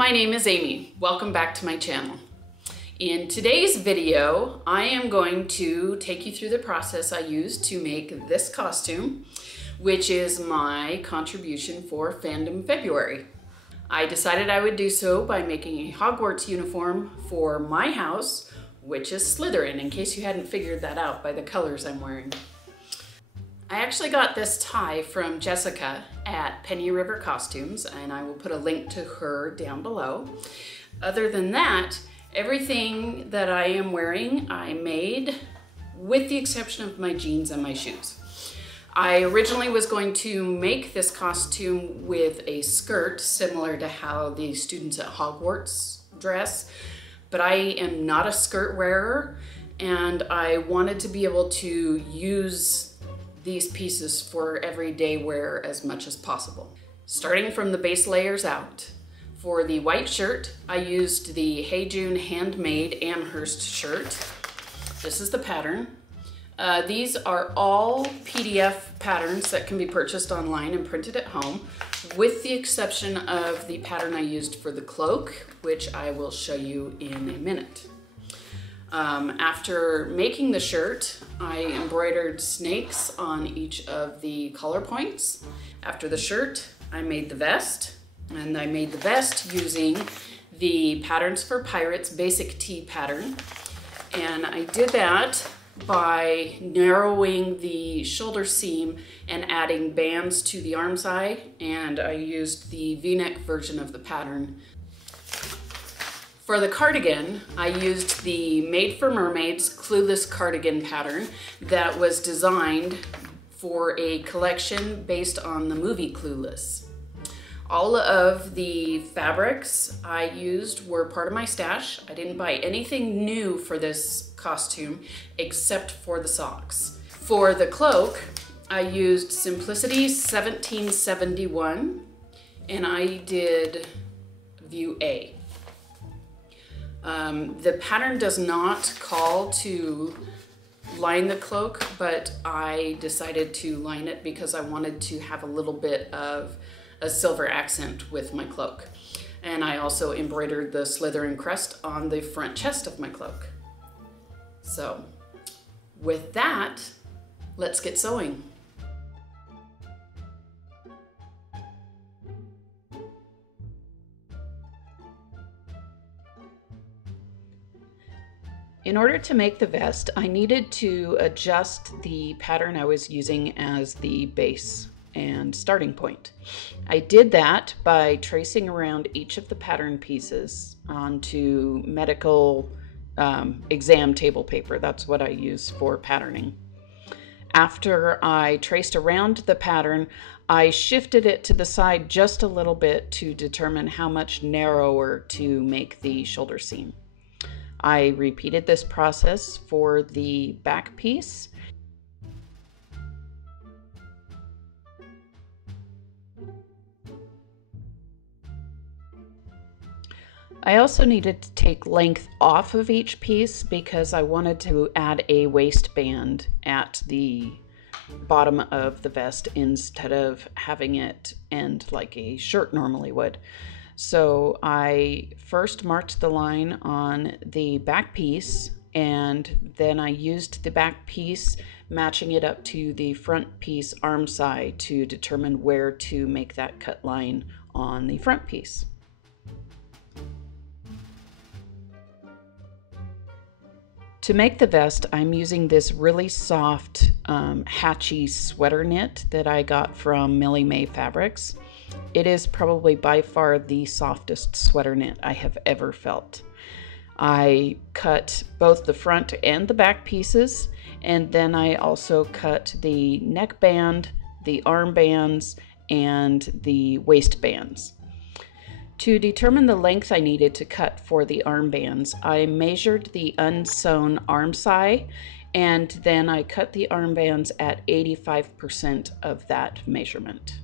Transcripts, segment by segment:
my name is Amy. Welcome back to my channel. In today's video, I am going to take you through the process I used to make this costume, which is my contribution for Fandom February. I decided I would do so by making a Hogwarts uniform for my house, which is Slytherin, in case you hadn't figured that out by the colors I'm wearing. I actually got this tie from Jessica at Penny River Costumes, and I will put a link to her down below. Other than that, everything that I am wearing, I made with the exception of my jeans and my shoes. I originally was going to make this costume with a skirt similar to how the students at Hogwarts dress, but I am not a skirt wearer, and I wanted to be able to use these pieces for everyday wear as much as possible. Starting from the base layers out. For the white shirt, I used the Hey June handmade Amherst shirt. This is the pattern. These are all PDF patterns that can be purchased online and printed at home, with the exception of the pattern I used for the cloak, which I will show you in a minute. After making the shirt, I embroidered snakes on each of the collar points. After the shirt, I made the vest, and I made the vest using the Patterns for Pirates basic tee pattern. And I did that by narrowing the shoulder seam and adding bands to the arm side, and I used the V-neck version of the pattern. For the cardigan, I used the Made for Mermaids Clueless cardigan pattern that was designed for a collection based on the movie Clueless. All of the fabrics I used were part of my stash. I didn't buy anything new for this costume except for the socks. For the cloak, I used Simplicity 1771, and I did View A. The pattern does not call to line the cloak, but I decided to line it because I wanted to have a little bit of a silver accent with my cloak. And I also embroidered the Slytherin crest on the front chest of my cloak. So with that, let's get sewing. In order to make the vest, I needed to adjust the pattern I was using as the base and starting point. I did that by tracing around each of the pattern pieces onto medical exam table paper. That's what I use for patterning. After I traced around the pattern, I shifted it to the side just a little bit to determine how much narrower to make the shoulder seam. I repeated this process for the back piece. I also needed to take length off of each piece because I wanted to add a waistband at the bottom of the vest instead of having it end like a shirt normally would. So I first marked the line on the back piece, and then I used the back piece matching it up to the front piece arm side to determine where to make that cut line on the front piece. To make the vest, I'm using this really soft hatchy sweater knit that I got from Mily Mae Fabrics. It is probably by far the softest sweater knit I have ever felt. I cut both the front and the back pieces, and then I also cut the neckband, the arm bands, and the waistbands. To determine the length I needed to cut for the armbands, I measured the unsewn arm side, and then I cut the armbands at 85% of that measurement.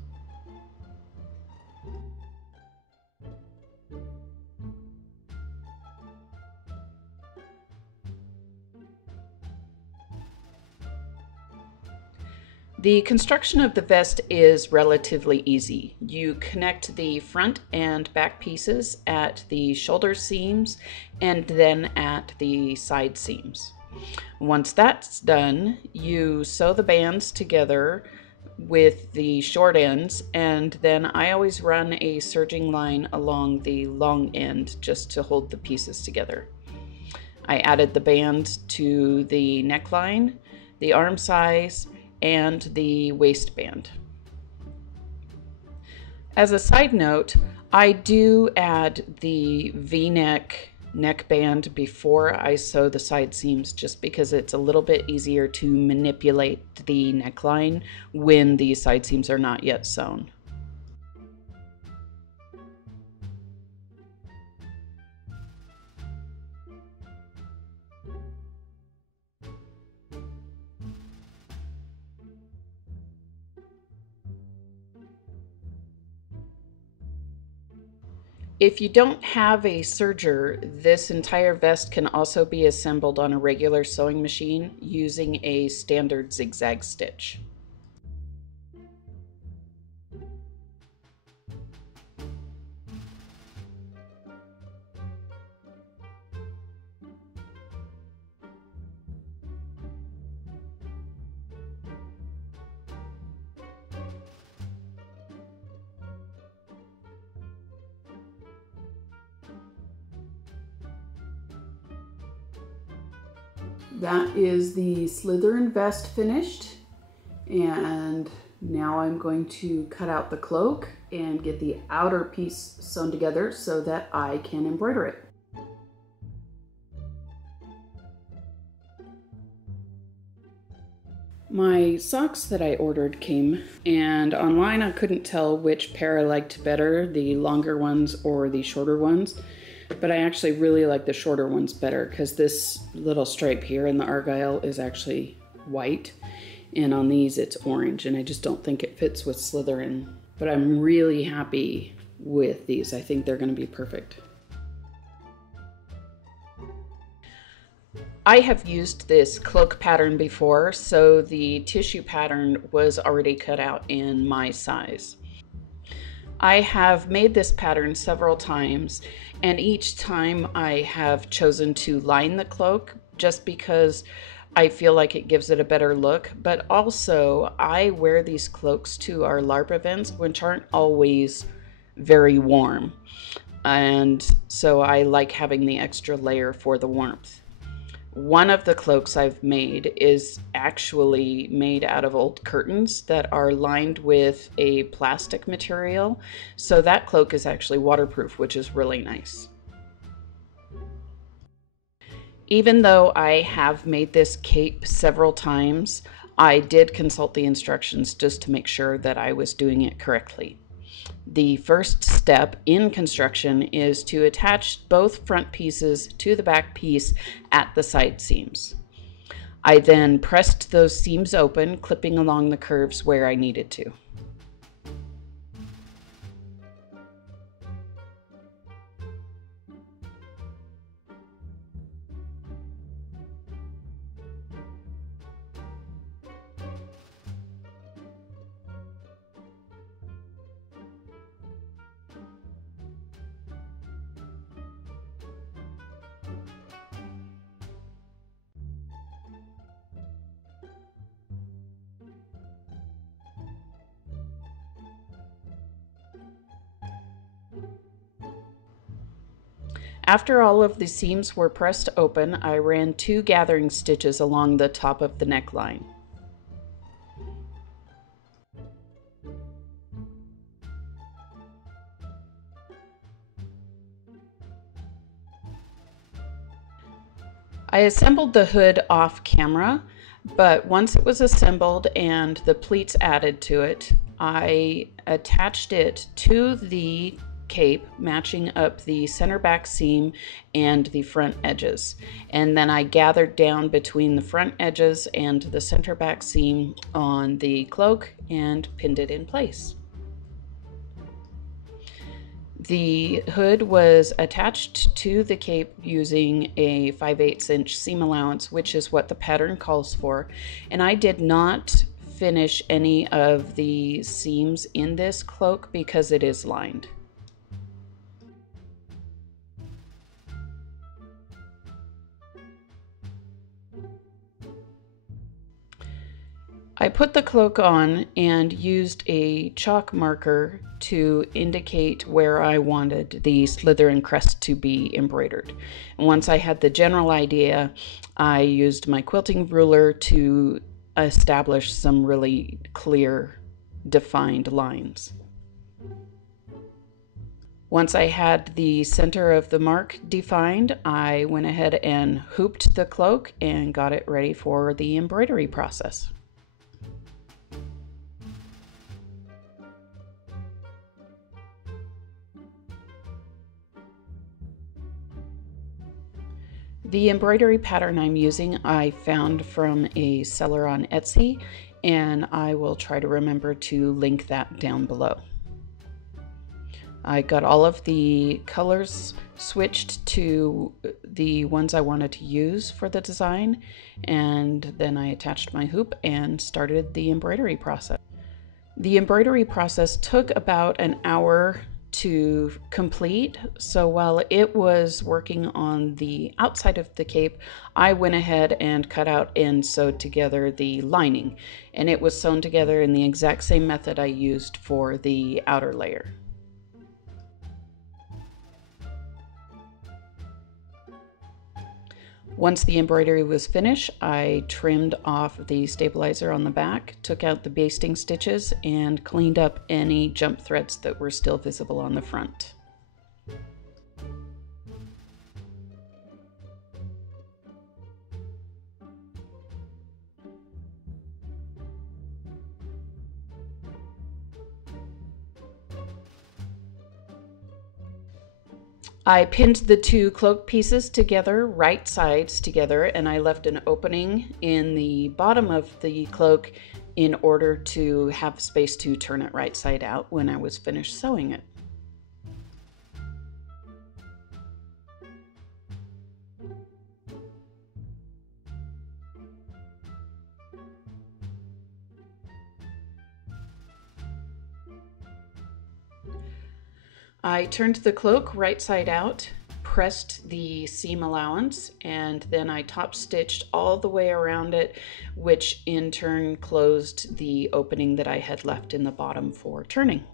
The construction of the vest is relatively easy. You connect the front and back pieces at the shoulder seams and then at the side seams. Once that's done, you sew the bands together with the short ends, and then I always run a serging line along the long end just to hold the pieces together. I added the band to the neckline, the arm size, and the waistband. As a side note, I do add the V-neck neckband before I sew the side seams, just because it's a little bit easier to manipulate the neckline when the side seams are not yet sewn. If you don't have a serger, this entire vest can also be assembled on a regular sewing machine using a standard zigzag stitch. That is the Slytherin vest finished, and now I'm going to cut out the cloak and get the outer piece sewn together so that I can embroider it. My socks that I ordered came, and online I couldn't tell which pair I liked better, the longer ones or the shorter ones. But I actually really like the shorter ones better because this little stripe here in the argyle is actually white, and on these it's orange, and I just don't think it fits with Slytherin. But I'm really happy with these. I think they're going to be perfect. I have used this cloak pattern before, so the tissue pattern was already cut out in my size. I have made this pattern several times, and each time I have chosen to line the cloak just because I feel like it gives it a better look, but also I wear these cloaks to our LARP events, which aren't always very warm, and so I like having the extra layer for the warmth. One of the cloaks I've made is actually made out of old curtains that are lined with a plastic material. So that cloak is actually waterproof, which is really nice. Even though I have made this cape several times, I did consult the instructions just to make sure that I was doing it correctly. The first step in construction is to attach both front pieces to the back piece at the side seams. I then pressed those seams open, clipping along the curves where I needed to. After all of the seams were pressed open, I ran 2 gathering stitches along the top of the neckline. I assembled the hood off camera, but once it was assembled and the pleats added to it, I attached it to the cape, matching up the center back seam and the front edges. And then I gathered down between the front edges and the center back seam on the cloak and pinned it in place. The hood was attached to the cape using a 5/8 inch seam allowance, which is what the pattern calls for. And I did not finish any of the seams in this cloak because it is lined. I put the cloak on and used a chalk marker to indicate where I wanted the Slytherin crest to be embroidered. And once I had the general idea, I used my quilting ruler to establish some really clear, defined lines. Once I had the center of the mark defined, I went ahead and hooped the cloak and got it ready for the embroidery process. The embroidery pattern I'm using I found from a seller on Etsy, and I will try to remember to link that down below. I got all of the colors switched to the ones I wanted to use for the design, and then I attached my hoop and started the embroidery process. The embroidery process took about an hour to complete, so while it was working on the outside of the cape, I went ahead and cut out and sewed together the lining, and it was sewn together in the exact same method I used for the outer layer. Once the embroidery was finished, I trimmed off the stabilizer on the back, took out the basting stitches, and cleaned up any jump threads that were still visible on the front. I pinned the two cloak pieces together, right sides together, and I left an opening in the bottom of the cloak in order to have space to turn it right side out when I was finished sewing it. I turned the cloak right side out, pressed the seam allowance, and then I top stitched all the way around it, which in turn closed the opening that I had left in the bottom for turning.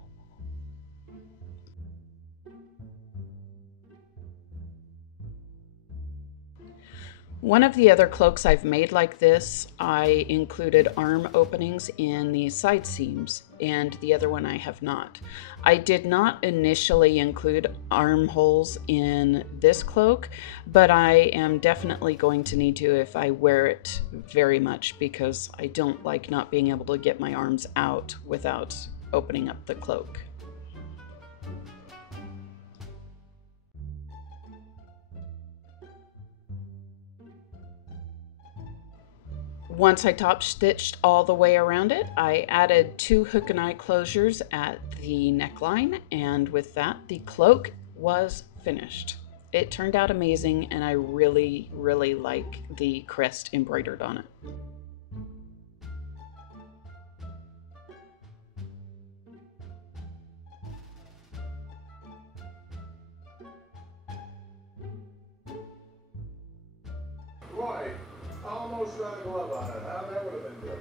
One of the other cloaks I've made like this, I included arm openings in the side seams, and the other one I have not. I did not initially include armholes in this cloak, but I am definitely going to need to if I wear it very much, because I don't like not being able to get my arms out without opening up the cloak. Once I top stitched all the way around it, I added 2 hook and eye closures at the neckline, and with that, the cloak was finished. It turned out amazing, and I really, really like the crest embroidered on it. Right. Almost got a glove on it. That would have been good.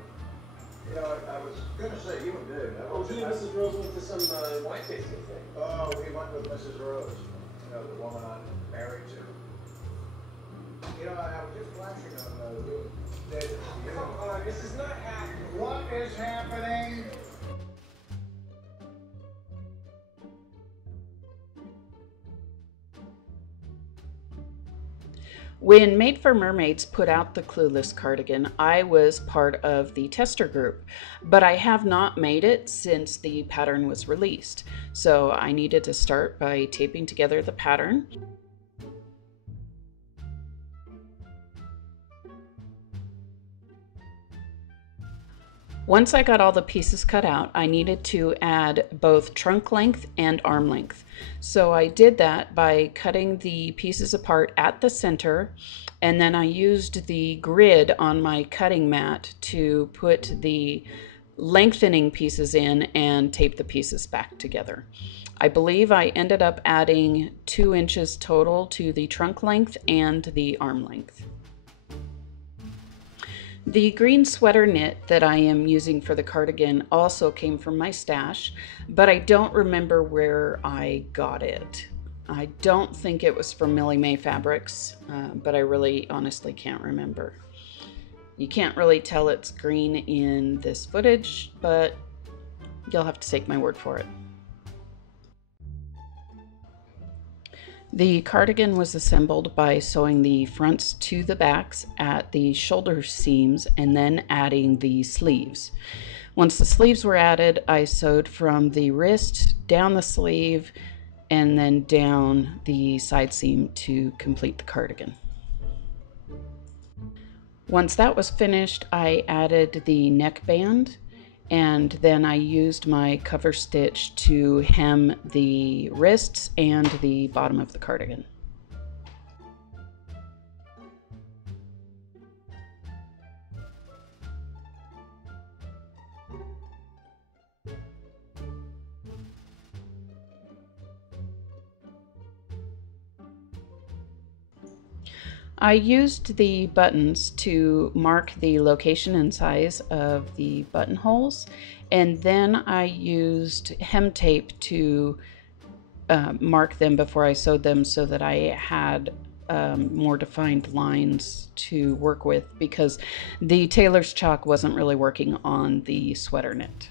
You know, I was going to say, you did. Oh, me and Mrs. Rose went to some wine tasting thing. Oh, we went with Mrs. Rose. You know, the woman I'm married to. You know, I was just flashing on Come on, this is not happening. What is happening? When Made for Mermaids put out the Clueless cardigan, I was part of the tester group, but I have not made it since the pattern was released. So I needed to start by taping together the pattern. Once I got all the pieces cut out, I needed to add both trunk length and arm length. So I did that by cutting the pieces apart at the center And then I used the grid on my cutting mat to put the lengthening pieces in and tape the pieces back together. I believe I ended up adding 2 inches total to the trunk length and the arm length. The green sweater knit that I am using for the cardigan also came from my stash, but I don't remember where I got it. I don't think it was from Mily Mae Fabrics, but I really honestly can't remember. You can't really tell it's green in this footage, but you'll have to take my word for it. The cardigan was assembled by sewing the fronts to the backs at the shoulder seams and then adding the sleeves. Once the sleeves were added, I sewed from the wrist down the sleeve and then down the side seam to complete the cardigan. Once that was finished, I added the neckband, and then I used my cover stitch to hem the wrists and the bottom of the cardigan. I used the buttons to mark the location and size of the buttonholes, and then I used hem tape to mark them before I sewed them so that I had more defined lines to work with, because the tailor's chalk wasn't really working on the sweater knit.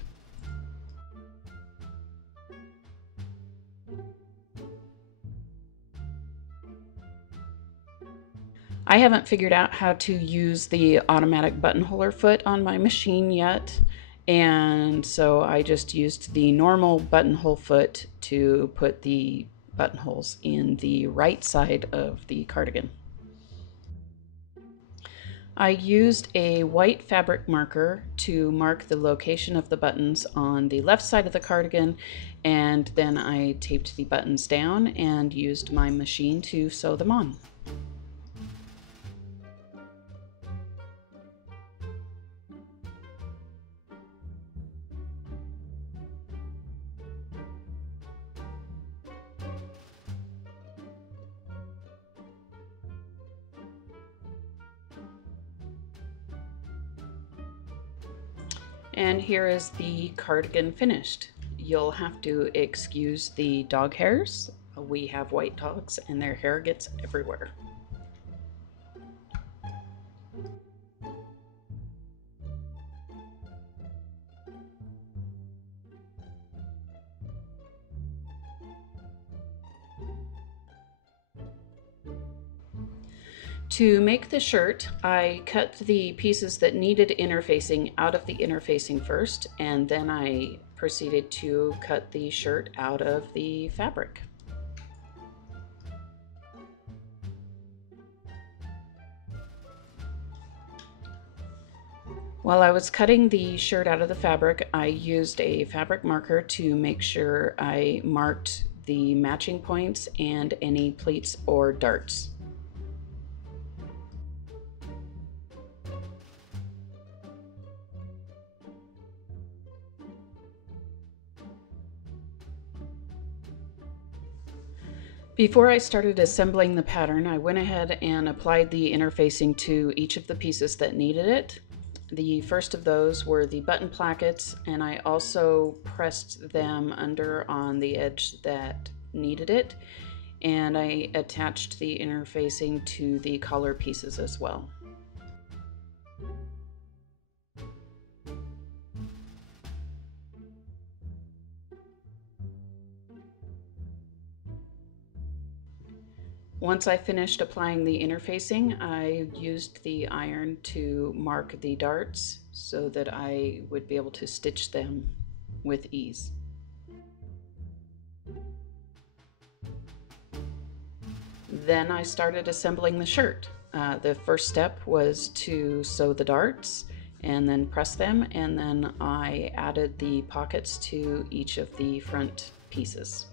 I haven't figured out how to use the automatic buttonholer foot on my machine yet, and so I just used the normal buttonhole foot to put the buttonholes in the right side of the cardigan. I used a white fabric marker to mark the location of the buttons on the left side of the cardigan, and then I taped the buttons down and used my machine to sew them on. And here is the cardigan finished. You'll have to excuse the dog hairs. We have white dogs and their hair gets everywhere. To make the shirt, I cut the pieces that needed interfacing out of the interfacing first, and then I proceeded to cut the shirt out of the fabric. While I was cutting the shirt out of the fabric, I used a fabric marker to make sure I marked the matching points and any pleats or darts. Before I started assembling the pattern, I went ahead and applied the interfacing to each of the pieces that needed it. The first of those were the button plackets, and I also pressed them under on the edge that needed it, and I attached the interfacing to the collar pieces as well. Once I finished applying the interfacing, I used the iron to mark the darts so that I would be able to stitch them with ease. Then I started assembling the shirt. The first step was to sew the darts and then press them, and then I added the pockets to each of the front pieces.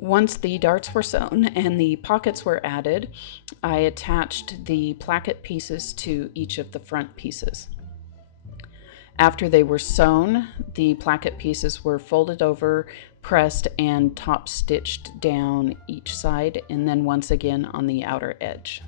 Once the darts were sewn and the pockets were added, I attached the placket pieces to each of the front pieces. After they were sewn, the placket pieces were folded over, pressed, and top stitched down each side, and then once again on the outer edge.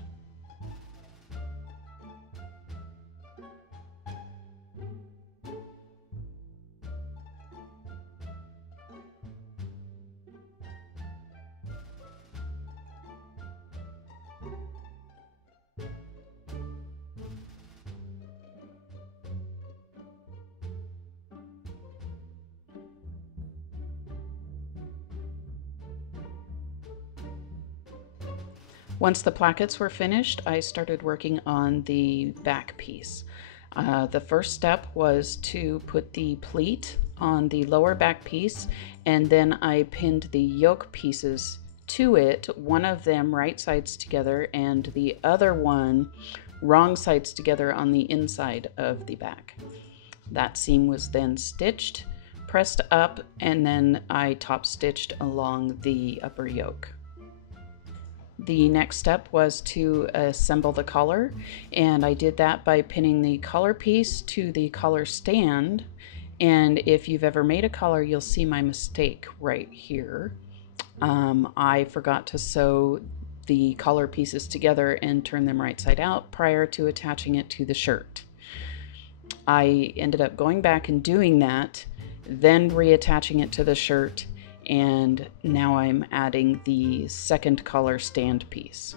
Once the plackets were finished, I started working on the back piece. The first step was to put the pleat on the lower back piece, and then I pinned the yoke pieces to it, one of them right sides together and the other one wrong sides together on the inside of the back. That seam was then stitched, pressed up, and then I top stitched along the upper yoke. The next step was to assemble the collar, and I did that by pinning the collar piece to the collar stand. And if you've ever made a collar, you'll see my mistake right here. I forgot to sew the collar pieces together and turn them right side out prior to attaching it to the shirt. I ended up going back and doing that, then reattaching it to the shirt, and now I'm adding the second collar stand piece.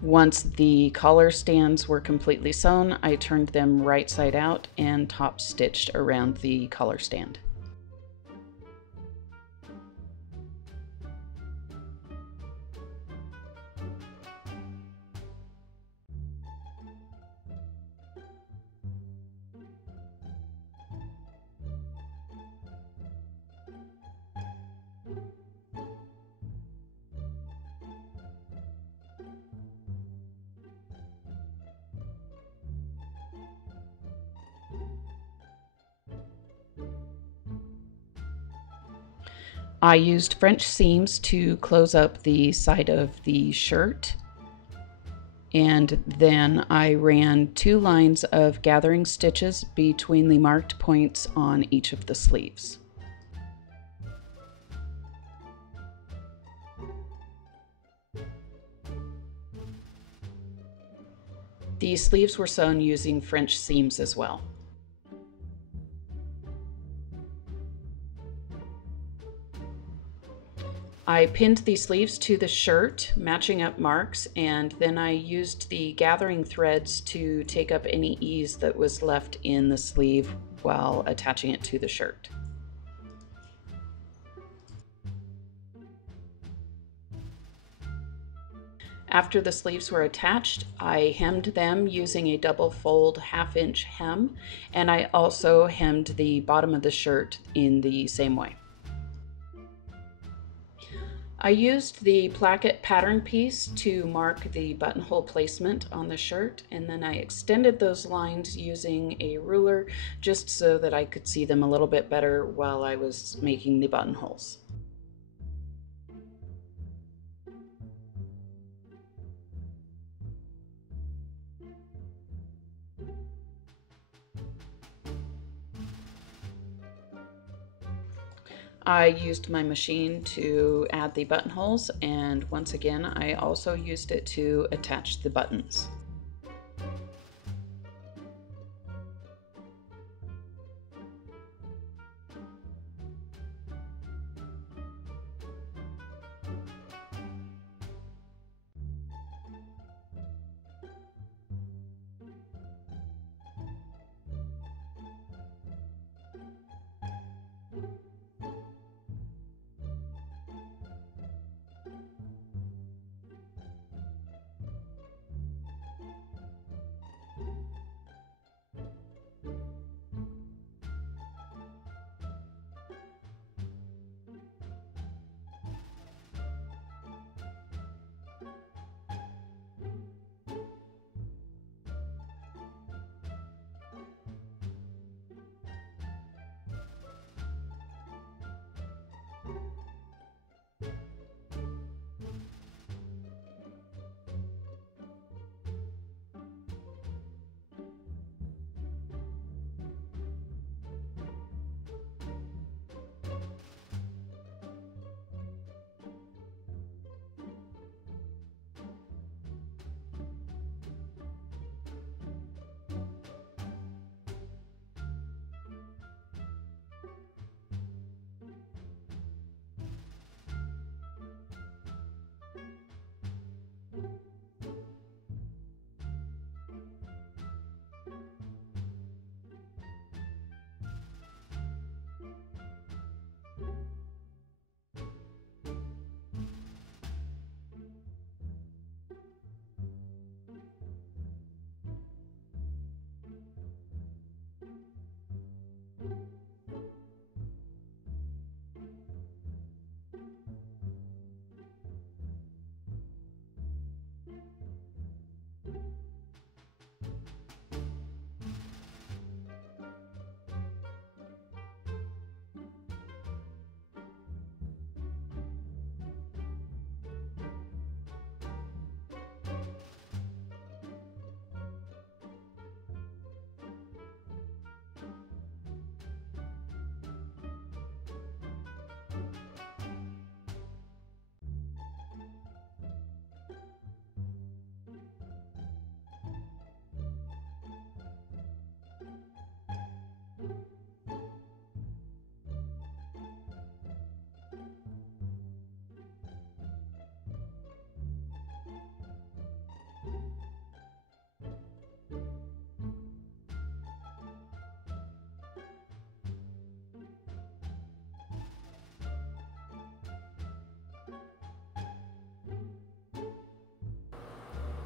Once the collar stands were completely sewn, I turned them right side out and top stitched around the collar stand. I used French seams to close up the side of the shirt, and then I ran 2 lines of gathering stitches between the marked points on each of the sleeves. The sleeves were sewn using French seams as well. I pinned the sleeves to the shirt, matching up marks, and then I used the gathering threads to take up any ease that was left in the sleeve while attaching it to the shirt. After the sleeves were attached, I hemmed them using a double fold 1/2 inch hem, and I also hemmed the bottom of the shirt in the same way. I used the placket pattern piece to mark the buttonhole placement on the shirt, and then I extended those lines using a ruler just so that I could see them a little bit better while I was making the buttonholes. I used my machine to add the buttonholes, and once again I also used it to attach the buttons.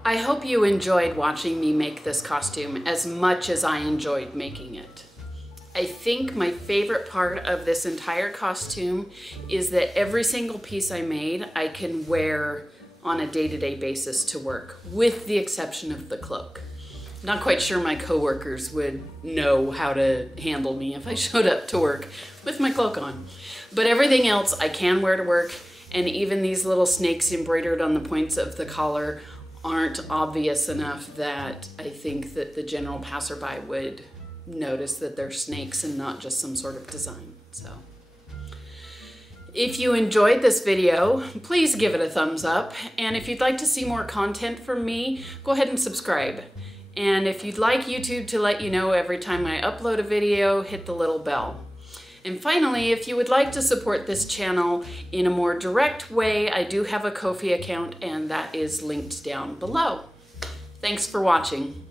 I hope you enjoyed watching me make this costume as much as I enjoyed making it. I think my favorite part of this entire costume is that every single piece I made I can wear on a day-to-day basis to work, with the exception of the cloak. Not quite sure my coworkers would know how to handle me if I showed up to work with my cloak on. But everything else I can wear to work, and even these little snakes embroidered on the points of the collar aren't obvious enough that I think that the general passerby would notice that they're snakes and not just some sort of design. So if you enjoyed this video, please give it a thumbs up. And if you'd like to see more content from me, go ahead and subscribe. And if you'd like YouTube to let you know every time I upload a video, hit the little bell. And finally, if you would like to support this channel in a more direct way, I do have a Ko-fi account, and that is linked down below. Thanks for watching.